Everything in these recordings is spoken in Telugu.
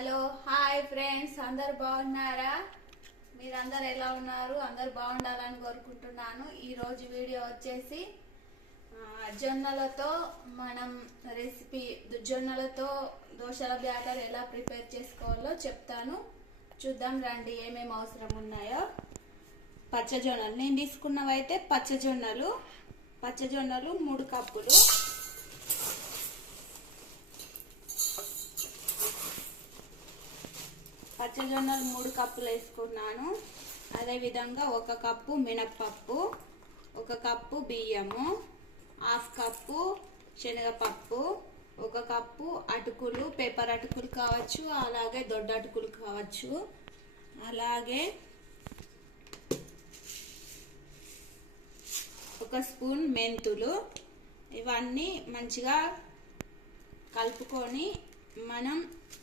హలో హాయ్ ఫ్రెండ్స్ అందరు బాగున్నారా? మీరందరు ఎలా ఉన్నారు? అందరు బాగుండాలని కోరుకుంటున్నాను. ఈరోజు వీడియో వచ్చేసి జొన్నలతో మనం రెసిపీ జొన్నలతో దోశల బ్యాటర్ ఎలా ప్రిపేర్ చేసుకోవాలో చెప్తాను. చూద్దాం రండి ఏమేమి అవసరం ఉన్నాయో. పచ్చజొన్నలు. నేను తీసుకున్నవైతే పచ్చజొన్నలు. పచ్చజొన్నలు మూడు కప్పులు. పచ్చజొన్నలు మూడు కప్పులు వేసుకున్నాను. అదేవిధంగా ఒక కప్పు మినప్పప్పు ఒక కప్పు బియ్యము హాఫ్ కప్పు శనగపప్పు ఒక కప్పు అటుకులు పేపర్ అటుకులు కావచ్చు అలాగే దొడ్డ అటుకులు కావచ్చు. అలాగే ఒక స్పూన్ మెంతులు. ఇవన్నీ మంచిగా కలుపుకొని మనం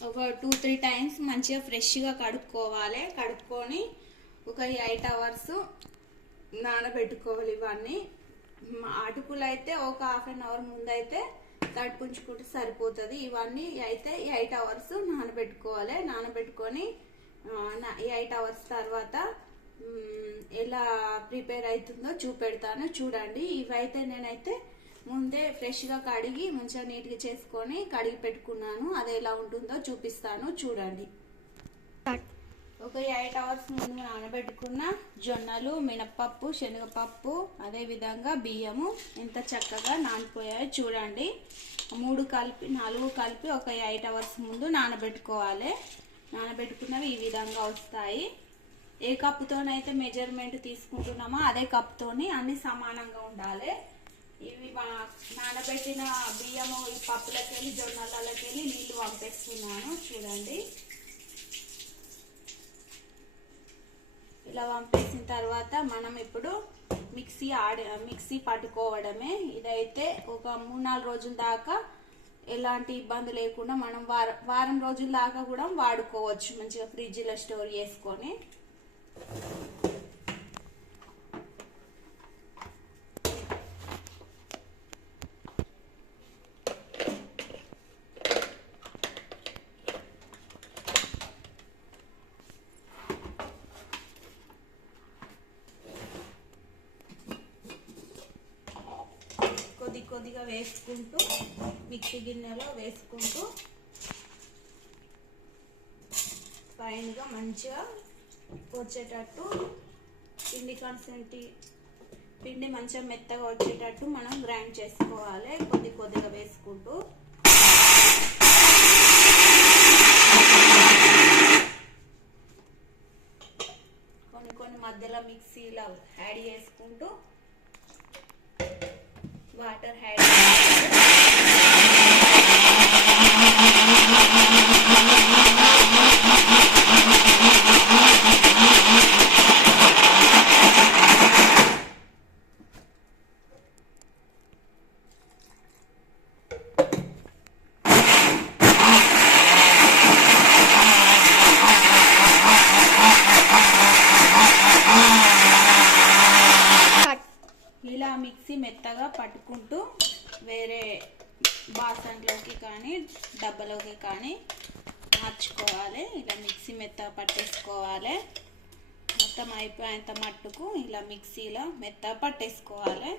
ఒక టూ త్రీ టైమ్స్ మంచిగా ఫ్రెష్గా కడుక్కోవాలి. కడుక్కొని ఒక ఎయిట్ అవర్స్ నానబెట్టుకోవాలి ఇవన్నీ. అటుకులు అయితే ఒక హాఫ్ అన్ అవర్ ముందు అయితే సరిపోతుంది. ఇవన్నీ అయితే ఎయిట్ అవర్స్ నానబెట్టుకోవాలి. నానబెట్టుకొని ఎయిట్ అవర్స్ తర్వాత ఎలా ప్రిపేర్ అవుతుందో చూపెడతాను. చూడండి. ఇవైతే నేనైతే ముందే ఫ్రెష్గా కడిగి మంచిగా నీట్గా చేసుకొని కడిగి పెట్టుకున్నాను. అది ఎలా ఉంటుందో చూపిస్తాను. చూడండి. ఒక ఎయిట్ అవర్స్ ముందు నానబెట్టుకున్న జొన్నలు మినపప్పు శనగపప్పు అదే విధంగా బియ్యము ఎంత చక్కగా నానిపోయాయో చూడండి. మూడు కలిపి నాలుగు కలిపి ఒక ఎయిట్ అవర్స్ ముందు నానబెట్టుకోవాలి. నానబెట్టుకున్నవి ఈ విధంగా వస్తాయి. ఏ కప్పుతోనైతే మెజర్మెంట్ తీసుకుంటున్నామో అదే కప్తోని అన్ని సమానంగా ఉండాలి. ఇవి మా నానబెట్టిన బియ్యము ఈ పప్పులకెళ్ళి జొన్నలకెళ్ళి నీళ్ళు పంపిస్తున్నాను చూడండి. ఇలా పంపేసిన తర్వాత మనం ఇప్పుడు మిక్సీ ఆడి మిక్సీ పట్టుకోవడమే. ఇదైతే ఒక మూడు నాలుగు రోజుల దాకా ఎలాంటి ఇబ్బంది లేకుండా మనం వార వారం రోజుల దాకా కూడా వాడుకోవచ్చు. మంచిగా ఫ్రిడ్జ్లో స్టోర్ చేసుకొని కొద్ది కొద్దిగా వేసుకుంటూ మిక్సీ గిన్నెలో వేసుకుంటూ ఫైన్గా మంచిగా వచ్చేటట్టు పిండి కన్సెంటి పిండి మంచిగా మెత్తగా వచ్చేటట్టు మనం గ్రైండ్ చేసుకోవాలి. కొద్ది కొద్దిగా వేసుకుంటూ. కొన్ని కొన్ని మధ్యలో మిక్సీలో యాడ్ చేసుకుంటూ వాటర్ యాడ్ ఇలా మిక్సీ మెత్తగా పట్టుకుంటూ వేరే బాసన్లోకి కానీ డబ్బలోకి కానీ మార్చుకోవాలి. ఇలా మిక్సీ మెత్తగా పట్టేసుకోవాలి. మొత్తం అయిపోయేంత మట్టుకు ఇలా మిక్సీలో మెత్తగా పట్టేసుకోవాలి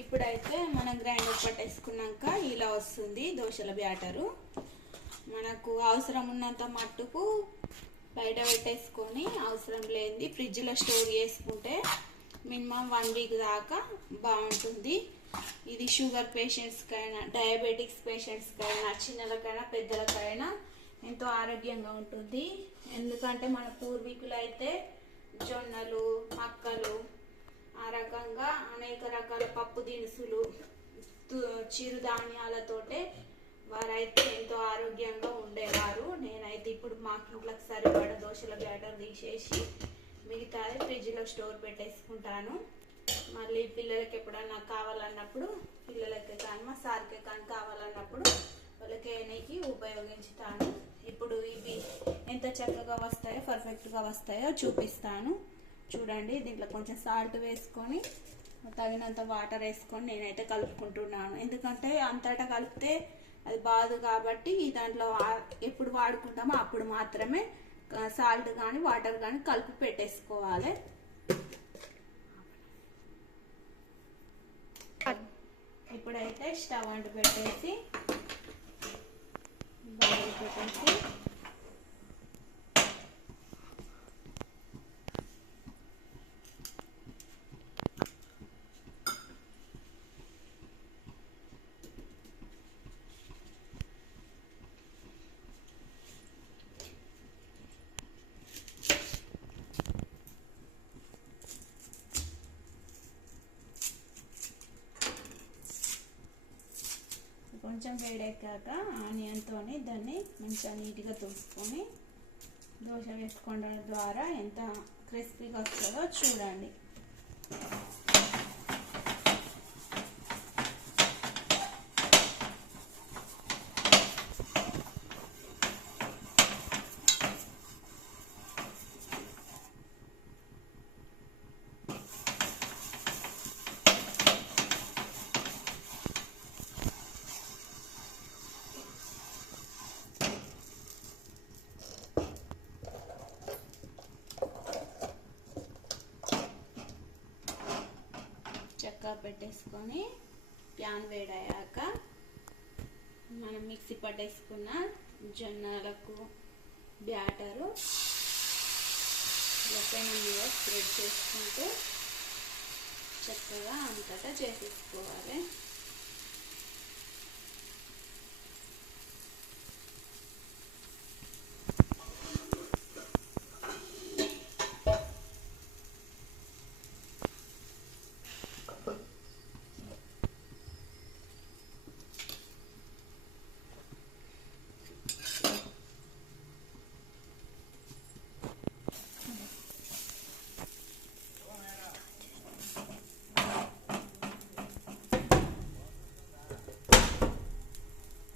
ఇప్పుడైతే మనం గ్రైండర్ పట్టేసుకున్నాక ఇలా వస్తుంది దోశల బ్యాటరు మనకు అవసరం ఉన్నంత మట్టుకు బయట పెట్టేసుకొని అవసరం లేనిది ఫ్రిడ్జ్లో స్టోర్ చేసుకుంటే మినిమం వన్ వీక్ దాకా బాగుంటుంది. ఇది షుగర్ పేషెంట్స్కైనా డయాబెటిక్స్ పేషెంట్స్కైనా చిన్నలకైనా పెద్దలకైనా ఎంతో ఆరోగ్యంగా ఉంటుంది. ఎందుకంటే మన పూర్వీకులు అయితే జొన్నలు మక్కలు ఆ రకంగా అనేక రకాల పప్పు దినుసులు చిరుధాన్యాలతోటే వారైతే ఎంతో ఆరోగ్యంగా ఉండేవారు. నేనైతే ఇప్పుడు మాకు ఇంట్లోకి సరిపడ దోశల బ్యాటర్ తీసేసి మిగతాది ఫ్రిడ్జ్లో స్టోర్ పెట్టేసుకుంటాను. మళ్ళీ పిల్లలకి ఎప్పుడన్నా కావాలన్నప్పుడు పిల్లలకి కానీ మా సార్కి కానీ కావాలన్నప్పుడు వాళ్ళకి ఉపయోగించుతాను. ఇప్పుడు ఇవి ఎంత చక్కగా వస్తాయో పర్ఫెక్ట్గా వస్తాయో చూపిస్తాను. చూడండి దీంట్లో కొంచెం సాల్ట్ వేసుకొని తగినంత వాటర్ వేసుకొని నేనైతే కలుపుకుంటున్నాను. ఎందుకంటే అంతటా కలిపితే అది బాదు కాబట్టి దాంట్లో ఎప్పుడు వాడుకుంటామో అప్పుడు మాత్రమే సాల్ట్ కానీ వాటర్ కానీ కలిపి పెట్టేసుకోవాలి. ఇప్పుడైతే స్టవ్ అంటు పెట్టేసి బౌల్ పెట్టేసి కొంచెం వేడెక్కాక ఆనియన్తో దాన్ని మంచిగా నీట్గా తుడుచుకొని దోశ వేసుకోవడం ద్వారా ఎంత క్రిస్పీగా వస్తుందో చూడండి. చక్కగా పెట్టేసుకొని ప్యాన్ వేడయ్యాక మనం మిక్సీ పట్టేసుకున్న జొన్నలకు బ్యాటరు పెనం మీద స్ప్రెడ్ చేసుకుంటూ చక్కగా అంతటా చేసేసుకోవాలి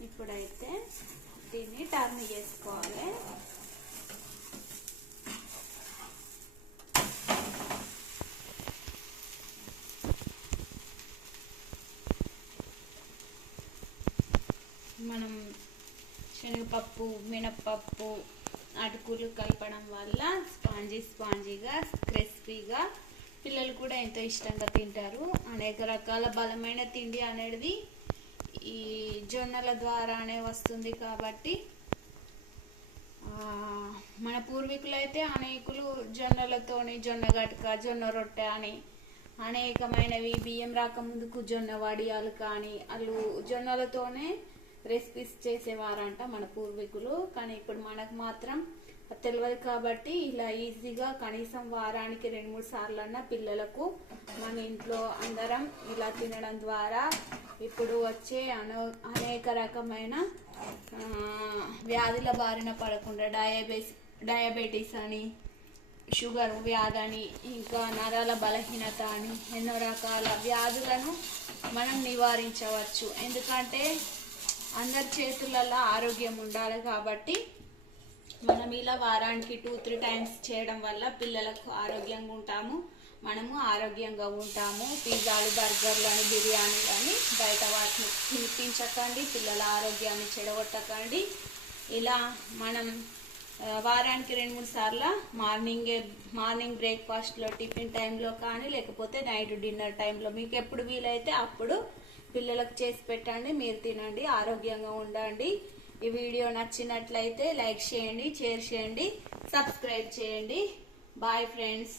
ఇప్పుడైతే దీన్ని టర్న్ చేసుకోవాలి మనం పప్పు మినప్పప్పు అటుకులు కలపడం వల్ల స్పాంజీ స్పాంజీగా క్రిస్పీగా పిల్లలు కూడా ఎంతో ఇష్టంగా తింటారు. అనేక రకాల బలమైన తిండి అనేది ఈ జొన్నల ద్వారానే వస్తుంది కాబట్టి మన పూర్వీకులైతే అనేకులు జొన్నలతోని జొన్న గటక జొన్న రొట్టె అని అనేకమైనవి బియ్యం రాకముందుకు జొన్న వడియాలు కానీ వాళ్ళు జొన్నలతోనే రెసిపీస్ చేసేవారంట మన పూర్వీకులు. కానీ ఇప్పుడు మనకు మాత్రం తెలియదు కాబట్టి ఇలా ఈజీగా కనీసం వారానికి రెండు మూడు సార్లు అన్న పిల్లలకు మన ఇంట్లో అందరం ఇలా తినడం ద్వారా ఇప్పుడు వచ్చే అనో అనేక రకమైన వ్యాధుల బారిన పడకుండా డయాబెస్ డయాబెటీస్ అని షుగర్ వ్యాధి అని ఇంకా నరాల బలహీనత అని ఎన్నో రకాల వ్యాధులను మనం నివారించవచ్చు. ఎందుకంటే అందరి చేతులలో ఆరోగ్యం ఉండాలి కాబట్టి మనం ఇలా వారానికి టూ త్రీ టైమ్స్ చేయడం వల్ల పిల్లలకు ఆరోగ్యంగా ఉంటాము. మనము ఆరోగ్యంగా ఉంటాము. పిజ్జాలు బర్గర్లు అని బిర్యానీలు అని బయట వాటిని తినిపించకండి. పిల్లల ఆరోగ్యాన్ని చెడగొట్టకండి. ఇలా మనం వారానికి రెండు మూడు సార్లు మార్నింగే మార్నింగ్ బ్రేక్ఫాస్ట్లో టిఫిన్ టైంలో కానీ లేకపోతే నైట్ డిన్నర్ టైంలో మీకు ఎప్పుడు వీలైతే అప్పుడు పిల్లలకు చేసి పెట్టండి మీరు తినండి ఆరోగ్యంగా ఉండండి. ఈ వీడియో నచ్చినట్లయితే లైక్ చేయండి షేర్ చేయండి సబ్స్క్రైబ్ చేయండి. Bye friends